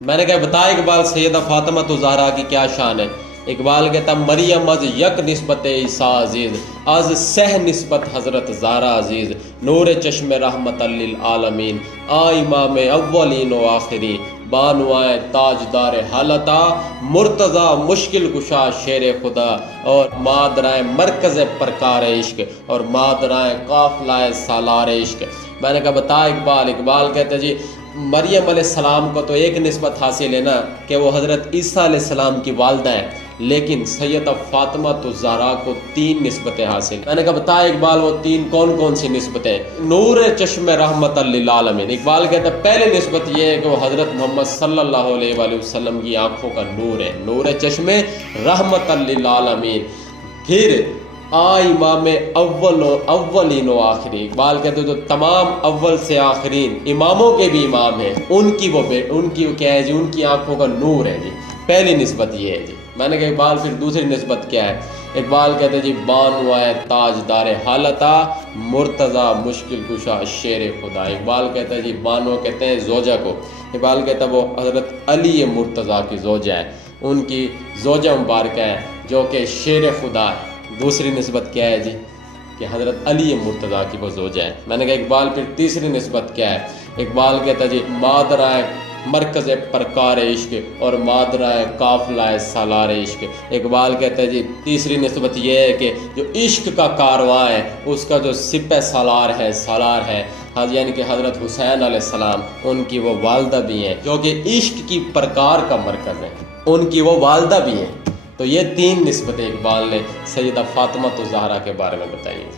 میں نے کہا بتا اقبال سیدہ فاطمہ تو زہرا کی کیا شان ہے؟ اقبال کہتا مریم از یک نسبت عیسیٰ عزیز، از سہ نسبت حضرت زہرا عزیز، نور چشم رحمت للعالمین، آ امام اولین و آخرین، بانوائے تاجدار حالتا، مرتضی مشکل کشا شیر خدا، اور مادرائے مرکز پرکار عشق، اور مادرائے قافلہ سالار عشق۔ میں نے کہا بتا اقبال کہتے جی مریم علیہ السلام کو تو ایک نسبت حاصل ہے نا کہ وہ حضرت عیسیٰ علیہ السلام کی والدہ ہے، لیکن سیدہ فاطمہ الزہرا کو 3 نسبتیں حاصل۔ میں نے کہا بتا اقبال وہ 3 کون سی نسبتیں؟ نور چشم رحمت للعالمین، اقبال کہتا ہے پہلی نسبت یہ ہے کہ وہ حضرت محمد صلی اللہ علیہ وآلہ وسلم کی آنکھوں کا نور ہے، نور چشم رحمت للعالمین۔ پھر امام اولین و آخرین، اقبال کہتے تو تمام اول سے آخرین اماموں کے بھی امام ہیں، ان کی کیا ہے جی؟ ان کی آنکھوں کا نور ہے جی، پہلی نسبت یہ ہے جی۔ میں نے کہا اقبال پھر دوسری نسبت کیا ہے؟ اقبال کہتے جی بانوائے تاجدار حالتا، مرتضی مشکل کشا شیر خدا۔ اقبال کہتا ہے جی بانو کہتے ہیں زوجہ کو، اقبال کہتا ہے وہ حضرت علی مرتضی کی زوجہ ہے، ان کی زوجہ مبارکہ ہے جو کہ شیر خدا ہے۔ دوسری نسبت کیا ہے جی؟ کہ حضرت علی مرتضی کی وہ زوجہ ہے۔ میں نے کہا اقبال پھر تیسری نسبت کیا ہے؟ اقبال کہتا ہے جی مادرائے مرکز پرکار عشق، اور مادرائے قافلہ سالار عشق۔ اقبال کہتا ہے جی تیسری نسبت یہ ہے کہ جو عشق کا کارواں ہے اس کا جو سپہ سالار ہے یعنی کہ حضرت حسین علیہ السلام، ان کی وہ والدہ بھی ہیں جو کہ عشق کی پرکار کا مرکز ہے، ان کی وہ والدہ بھی ہیں۔ تو یہ 3 نسبتیں اقبال نے سیدہ فاطمہ الزہرا کے بارے میں بتائی ہیں۔